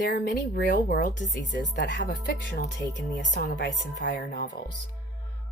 There are many real-world diseases that have a fictional take in the A Song of Ice and Fire novels.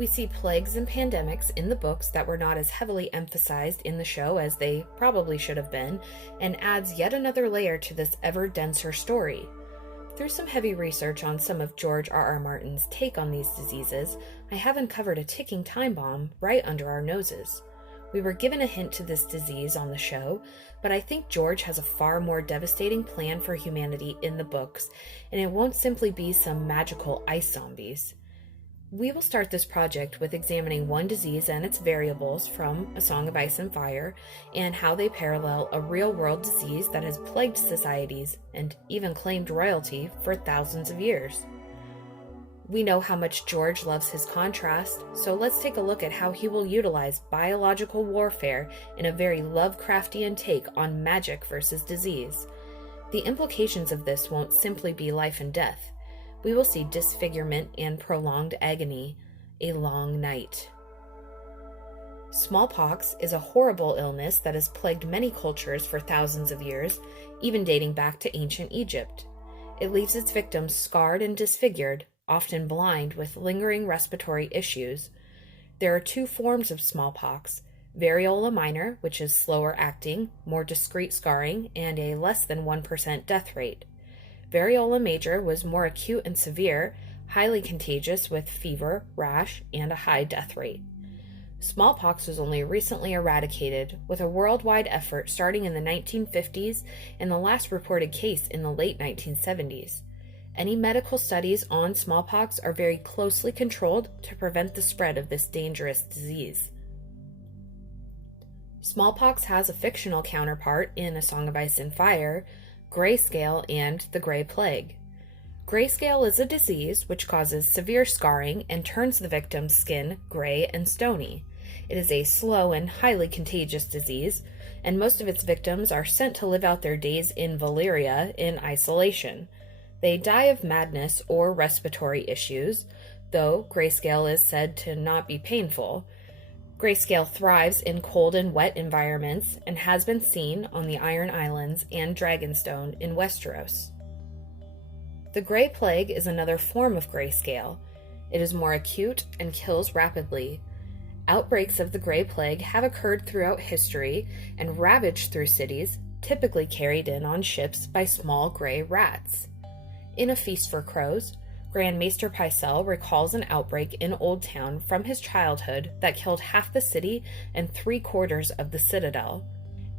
We see plagues and pandemics in the books that were not as heavily emphasized in the show as they probably should have been, and adds yet another layer to this ever denser story. Through some heavy research on some of George R. R. Martin's take on these diseases, I have uncovered a ticking time bomb right under our noses. We were given a hint to this disease on the show, but I think George has a far more devastating plan for humanity in the books, and it won't simply be some magical ice zombies. We will start this project with examining one disease and its variables from A Song of Ice and Fire, and how they parallel a real-world disease that has plagued societies and even claimed royalty for thousands of years. We know how much George loves his contrast, so let's take a look at how he will utilize biological warfare in a very Lovecraftian take on magic versus disease. The implications of this won't simply be life and death. We will see disfigurement and prolonged agony, a long night. Smallpox is a horrible illness that has plagued many cultures for thousands of years, even dating back to ancient Egypt. It leaves its victims scarred and disfigured, often blind with lingering respiratory issues. There are two forms of smallpox: variola minor, which is slower acting, more discreet scarring, and a less than 1% death rate. Variola major was more acute and severe, highly contagious with fever, rash, and a high death rate. Smallpox was only recently eradicated, with a worldwide effort starting in the 1950s and the last reported case in the late 1970s. Any medical studies on smallpox are very closely controlled to prevent the spread of this dangerous disease. Smallpox has a fictional counterpart in A Song of Ice and Fire, grayscale and the Gray Plague. Grayscale is a disease which causes severe scarring and turns the victim's skin gray and stony. It is a slow and highly contagious disease, and most of its victims are sent to live out their days in Valyria in isolation. They die of madness or respiratory issues, though grayscale is said to not be painful. Grayscale thrives in cold and wet environments and has been seen on the Iron Islands and Dragonstone in Westeros. The Gray Plague is another form of grayscale. It is more acute and kills rapidly. Outbreaks of the Gray Plague have occurred throughout history and ravaged through cities, typically carried in on ships by small gray rats. In A Feast for Crows, Grand Maester Pycelle recalls an outbreak in Old Town from his childhood that killed half the city and 3/4 of the citadel.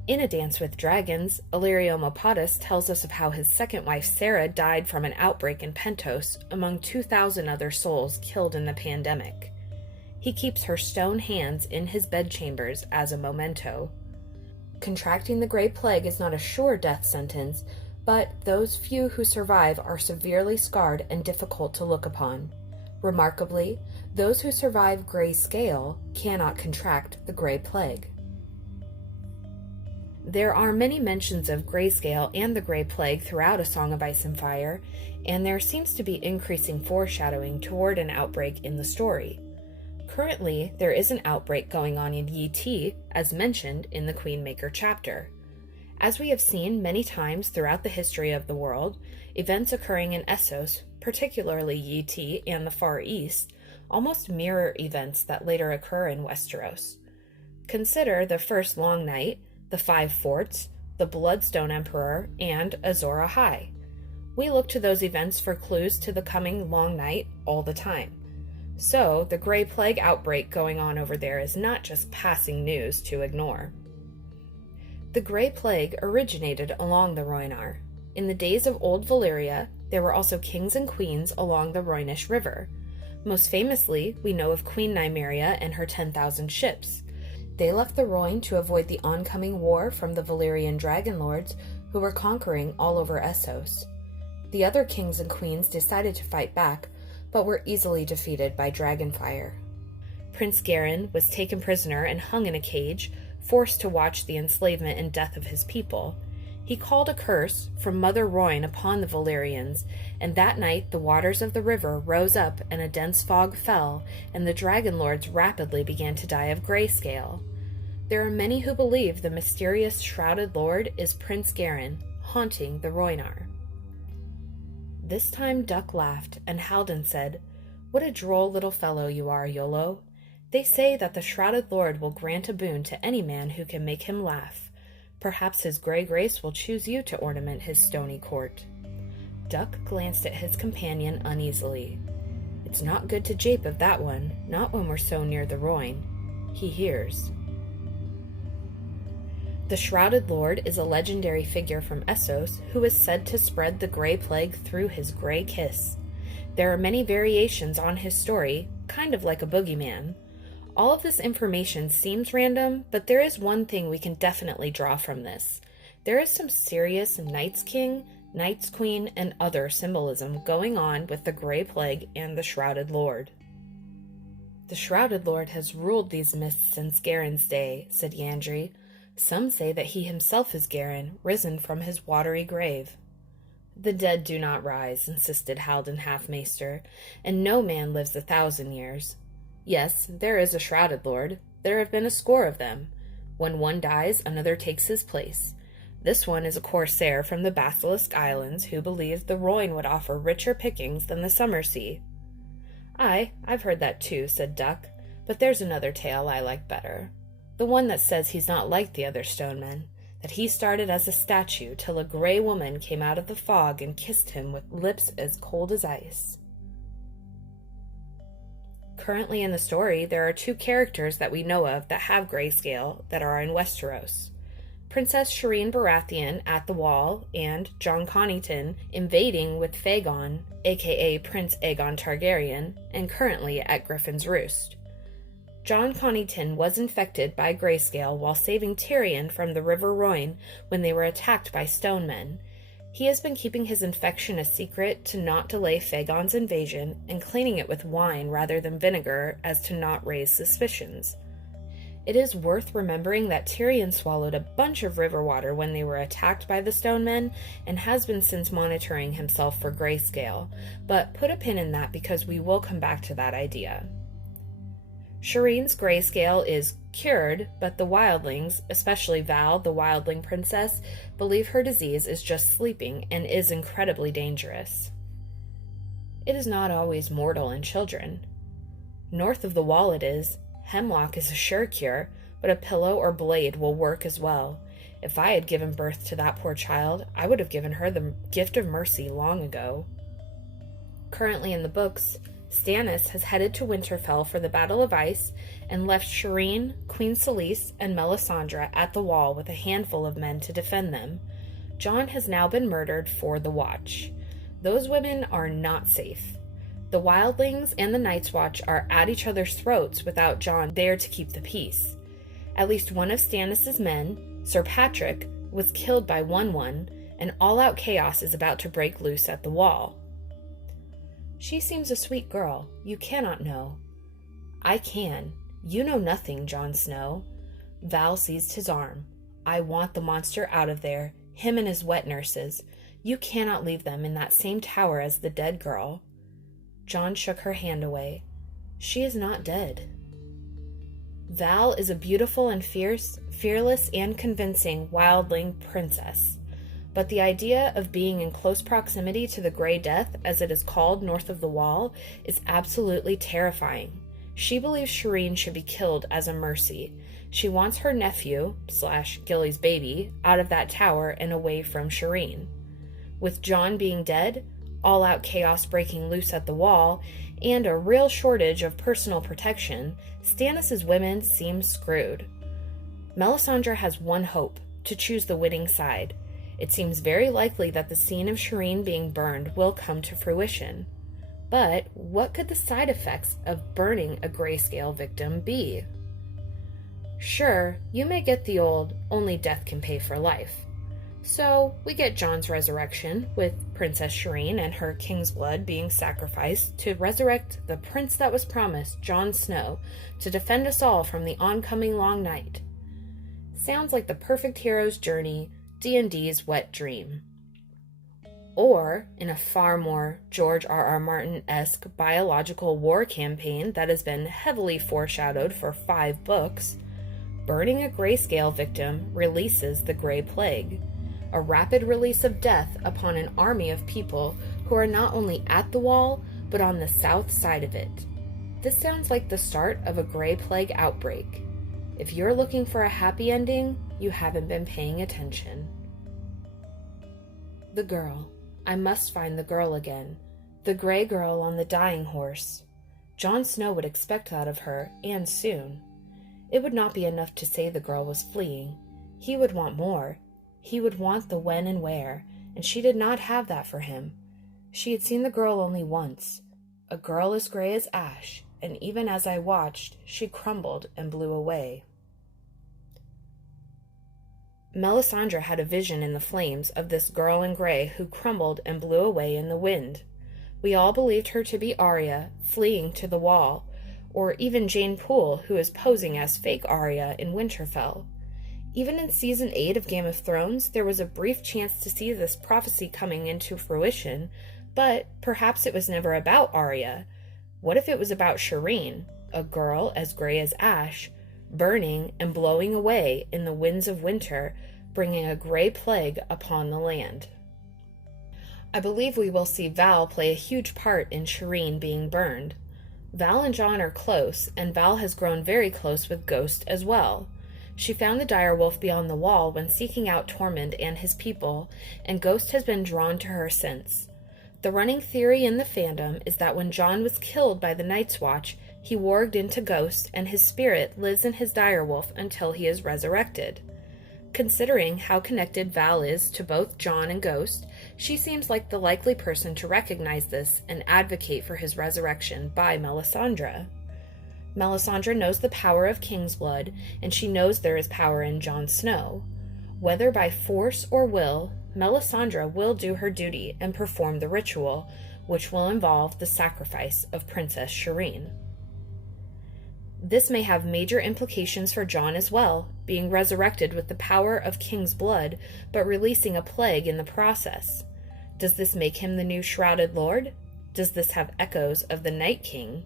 In A Dance with Dragons, Illyrio Mopatis tells us of how his second wife Sarah died from an outbreak in Pentos among 2,000 other souls killed in the pandemic. He keeps her stone hands in his bedchambers as a memento. Contracting the Gray Plague is not a sure death sentence, but those few who survive are severely scarred and difficult to look upon. Remarkably, those who survive grayscale cannot contract the Gray Plague. There are many mentions of grayscale and the Gray Plague throughout A Song of Ice and Fire, and there seems to be increasing foreshadowing toward an outbreak in the story. Currently, there is an outbreak going on in Yi Ti, as mentioned in the Queenmaker chapter. As we have seen many times throughout the history of the world, events occurring in Essos, particularly Yi Ti and the Far East, almost mirror events that later occur in Westeros. Consider the First Long Night, the Five Forts, the Bloodstone Emperor, and Azor Ahai. We look to those events for clues to the coming Long Night all the time. So, the Gray Plague outbreak going on over there is not just passing news to ignore. The Gray Plague originated along the Rhoynar. In the days of Old Valyria, there were also kings and queens along the Rhoynish River. Most famously, we know of Queen Nymeria and her 10,000 ships. They left the Rhoyne to avoid the oncoming war from the Valyrian dragon lords who were conquering all over Essos. The other kings and queens decided to fight back, but were easily defeated by dragonfire. Prince Garin was taken prisoner and hung in a cage, forced to watch the enslavement and death of his people. He called a curse from Mother Rhoyne upon the Valyrians, and that night the waters of the river rose up and a dense fog fell, and the dragon lords rapidly began to die of grayscale. There are many who believe the mysterious shrouded lord is Prince Garin, haunting the Rhoynar. This time Duck laughed, and Halden said, "What a droll little fellow you are, Iolo. They say that the shrouded lord will grant a boon to any man who can make him laugh. Perhaps his gray grace will choose you to ornament his stony court." Duck glanced at his companion uneasily. "It's not good to jape of that one, not when we're so near the Rhoyne. He hears." The Shrouded Lord is a legendary figure from Essos who is said to spread the Grey Plague through his grey kiss. There are many variations on his story, kind of like a boogeyman. All of this information seems random, but there is one thing we can definitely draw from this. There is some serious Night's King, Night's Queen, and other symbolism going on with the Grey Plague and the Shrouded Lord. "The Shrouded Lord has ruled these mists since Garen's day," said Yandri. "Some say that he himself is Garen, risen from his watery grave." "The dead do not rise," insisted Halden Halfmaester, "and no man lives 1,000 years. Yes, there is a Shrouded Lord. There have been a score of them. When one dies, another takes his place. This one is a corsair from the Basilisk Islands who believed the Rhoyne would offer richer pickings than the Summer Sea." "Aye, I've heard that too," said Duck, "but there's another tale I like better. The one that says he's not like the other stonemen, that he started as a statue till a gray woman came out of the fog and kissed him with lips as cold as ice." Currently in the story, there are 2 characters that we know of that have grayscale that are in Westeros. Princess Shireen Baratheon at the Wall and Jon Connington invading with Fagon, aka Prince Aegon Targaryen, and currently at Griffin's Roost. Jon Connington was infected by grayscale while saving Tyrion from the River Rhoyne when they were attacked by stonemen. He has been keeping his infection a secret to not delay Fagon's invasion and cleaning it with wine rather than vinegar as to not raise suspicions. It is worth remembering that Tyrion swallowed a bunch of river water when they were attacked by the stonemen and has been since monitoring himself for grayscale, but put a pin in that because we will come back to that idea. Shireen's grayscale is cured, but the wildlings, especially Val, the wildling princess, believe her disease is just sleeping and is incredibly dangerous. It is not always mortal in children. North of the Wall it is. Hemlock is a sure cure, but a pillow or blade will work as well. If I had given birth to that poor child, I would have given her the gift of mercy long ago. Currently in the books, Stannis has headed to Winterfell for the Battle of Ice and left Shireen, Queen Selyse, and Melisandre at the Wall with a handful of men to defend them. Jon has now been murdered for the Watch. Those women are not safe. The Wildlings and the Night's Watch are at each other's throats without Jon there to keep the peace. At least one of Stannis' men, Sir Patrick, was killed by One, and all-out chaos is about to break loose at the Wall. "She seems a sweet girl. You cannot know." "I can. You know nothing, Jon Snow." Val seized his arm. "I want the monster out of there, him and his wet nurses. You cannot leave them in that same tower as the dead girl." Jon shook her hand away. "She is not dead." Val is a beautiful and fearless and convincing wildling princess. But the idea of being in close proximity to the Grey Death, as it is called north of the Wall, is absolutely terrifying. She believes Shireen should be killed as a mercy. She wants her nephew, / Gilly's baby, out of that tower and away from Shireen. With Jon being dead, all-out chaos breaking loose at the Wall, and a real shortage of personal protection, Stannis' women seem screwed. Melisandre has one hope, to choose the winning side. It seems very likely that the scene of Shireen being burned will come to fruition. But what could the side effects of burning a grayscale victim be? Sure, you may get the old, only death can pay for life. So we get Jon's resurrection, with Princess Shireen and her king's blood being sacrificed to resurrect the prince that was promised, Jon Snow, to defend us all from the oncoming long night. Sounds like the perfect hero's journey, D&D's wet dream. Or, in a far more George R.R. Martin-esque biological war campaign that has been heavily foreshadowed for 5 books, burning a grayscale victim releases the Grey Plague, a rapid release of death upon an army of people who who are not only at the wall, but on the south side of it. This sounds like the start of a Grey Plague outbreak. If you're looking for a happy ending, you haven't been paying attention. The girl. I must find the girl again. The gray girl on the dying horse. Jon Snow would expect that of her, and soon. It would not be enough to say the girl was fleeing. He would want more. He would want the when and where, and she did not have that for him. She had seen the girl only once, a girl as gray as ash, and even as I watched, she crumbled and blew away. Melisandre had a vision in the flames of this girl in gray who crumbled and blew away in the wind. We all believed her to be Arya, fleeing to the wall, or even Jane Poole, who is posing as fake Arya in Winterfell. Even in Season 8 of Game of Thrones, there was a brief chance to see this prophecy coming into fruition, but perhaps it was never about Arya. What if it was about Shireen, a girl as gray as ash, burning and blowing away in the winds of winter, bringing a gray plague upon the land? I believe we will see Val play a huge part in Shireen being burned. Val and Jon are close, and Val has grown very close with Ghost as well. She found the direwolf beyond the wall when seeking out Tormund and his people, and Ghost has been drawn to her since. The running theory in the fandom is that when Jon was killed by the Night's Watch, he warged into Ghost, and his spirit lives in his direwolf until he is resurrected. Considering how connected Val is to both Jon and Ghost, she seems like the likely person to recognize this and advocate for his resurrection by Melisandre. Melisandre knows the power of Kingsblood, and she knows there is power in Jon Snow. Whether by force or will, Melisandre will do her duty and perform the ritual, which will involve the sacrifice of Princess Shireen. This may have major implications for Jon as well, being resurrected with the power of King's blood, but releasing a plague in the process. Does this make him the new Shrouded Lord? Does this have echoes of the Night King?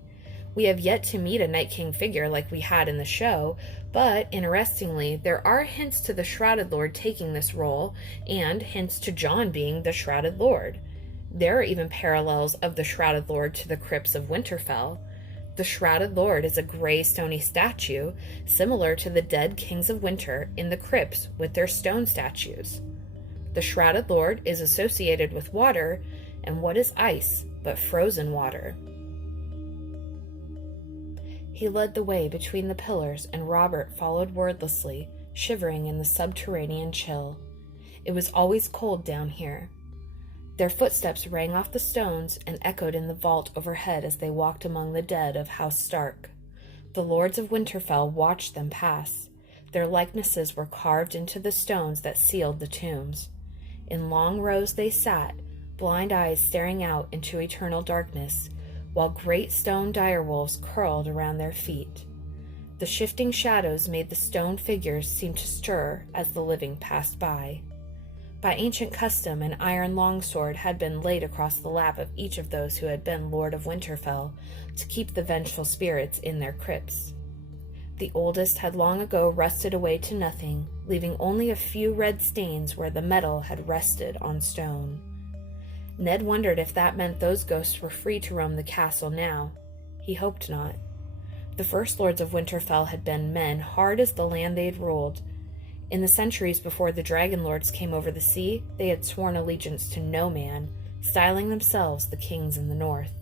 We have yet to meet a Night King figure like we had in the show, but interestingly, there are hints to the Shrouded Lord taking this role, and hints to Jon being the Shrouded Lord. There are even parallels of the Shrouded Lord to the crypts of Winterfell. The Shrouded Lord is a gray stony statue, similar to the dead Kings of Winter in the crypts with their stone statues. The Shrouded Lord is associated with water, and what is ice but frozen water? He led the way between the pillars, and Robert followed wordlessly, shivering in the subterranean chill. It was always cold down here. Their footsteps rang off the stones and echoed in the vault overhead as they walked among the dead of House Stark. The lords of Winterfell watched them pass. Their likenesses were carved into the stones that sealed the tombs. In long rows they sat, blind eyes staring out into eternal darkness, while great stone direwolves curled around their feet. The shifting shadows made the stone figures seem to stir as the living passed by. By ancient custom, an iron longsword had been laid across the lap of each of those who had been Lord of Winterfell to keep the vengeful spirits in their crypts. The oldest had long ago rusted away to nothing, leaving only a few red stains where the metal had rested on stone. Ned wondered if that meant those ghosts were free to roam the castle now. He hoped not. The first lords of Winterfell had been men hard as the land they'd ruled. In the centuries before the Dragon Lords came over the sea, they had sworn allegiance to no man, styling themselves the kings in the north.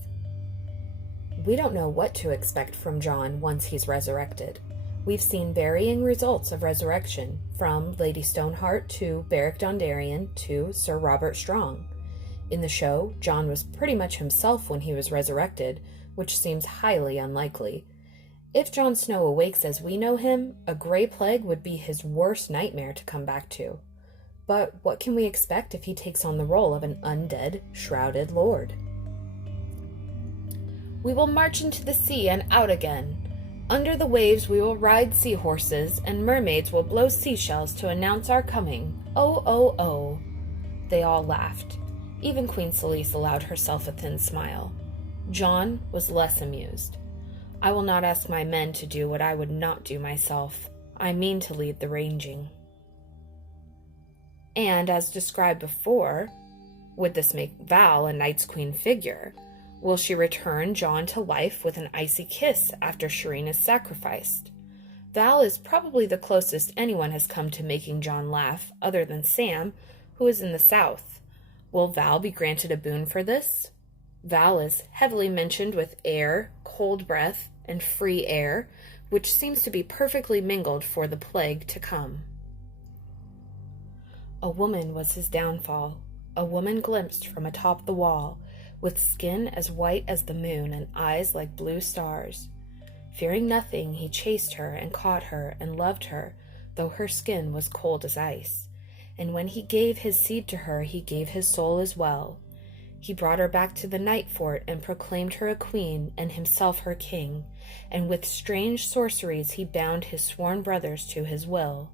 We don't know what to expect from Jon once he's resurrected. We've seen varying results of resurrection, from Lady Stoneheart to Beric Dondarrion to Sir Robert Strong. In the show, Jon was pretty much himself when he was resurrected, which seems highly unlikely. If Jon Snow awakes as we know him, a gray plague would be his worst nightmare to come back to. But what can we expect if he takes on the role of an undead, shrouded lord? We will march into the sea and out again. Under the waves we will ride seahorses, and mermaids will blow seashells to announce our coming. Oh, oh, oh. They all laughed. Even Queen Selyse allowed herself a thin smile. Jon was less amused. I will not ask my men to do what I would not do myself. I mean to lead the ranging. And, as described before, Would this make Val a Night's Queen figure? Will she return Jon to life with an icy kiss after Shireen is sacrificed? Val is probably the closest anyone has come to making Jon laugh, other than Sam, who is in the South. Will Val be granted a boon for this? Val is heavily mentioned with air, cold breath, and free air, which seems to be perfectly mingled for the plague to come. A woman was his downfall, a woman glimpsed from atop the wall, with skin as white as the moon and eyes like blue stars. Fearing nothing, he chased her and caught her and loved her, though her skin was cold as ice. And when he gave his seed to her, he gave his soul as well. He brought her back to the night fort and proclaimed her a queen and himself her king, and with strange sorceries he bound his sworn brothers to his will.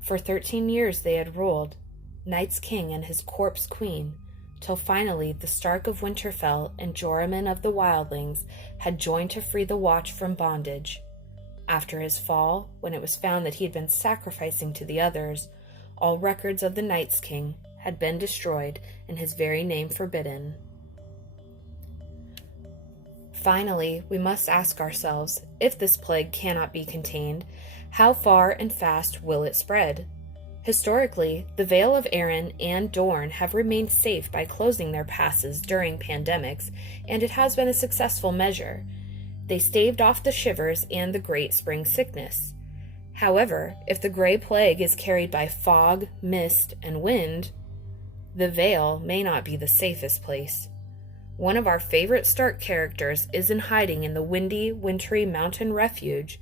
For 13 years they had ruled, Night's king and his corpse queen, till finally the Stark of Winterfell and Joramun of the Wildlings had joined to free the Watch from bondage. After his fall, when it was found that he had been sacrificing to the others, all records of the Night's King had been destroyed and his very name forbidden. Finally, we must ask ourselves, if this plague cannot be contained, how far and fast will it spread? Historically, the Vale of Arryn and Dorne have remained safe by closing their passes during pandemics, and it has been a successful measure. They staved off the shivers and the great spring sickness. However, if the Grey Plague is carried by fog, mist, and wind, the Vale may not be the safest place. One of our favorite Stark characters is in hiding in the windy, wintry mountain refuge,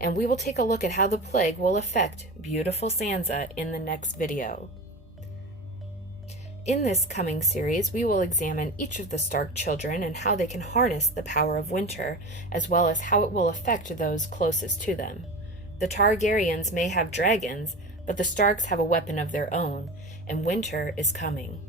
and we will take a look at how the plague will affect beautiful Sansa in the next video. In this coming series, we will examine each of the Stark children and how they can harness the power of winter, as well as how it will affect those closest to them. The Targaryens may have dragons, but the Starks have a weapon of their own, and winter is coming.